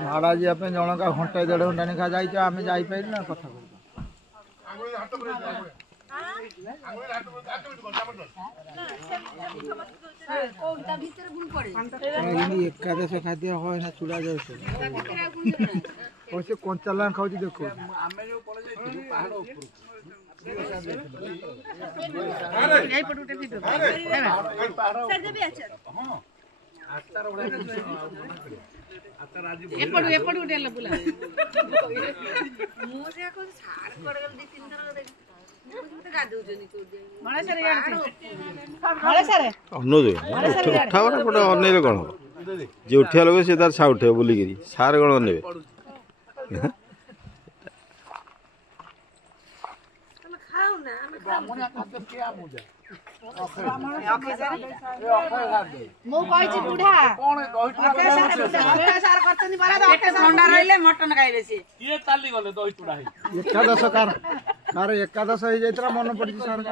झाड़ा जाप जनका घंटा 1.5 घंटा निका जाइए आम जापार ना कथा एकादश खाद्य है ना चूड़ा जाए कंचा लगा खाऊ देखो जी उठा लोग से तार छा उठे बुलिकी सार कौन अने एकादश कार एकादश हो जाता मन पड़ी सार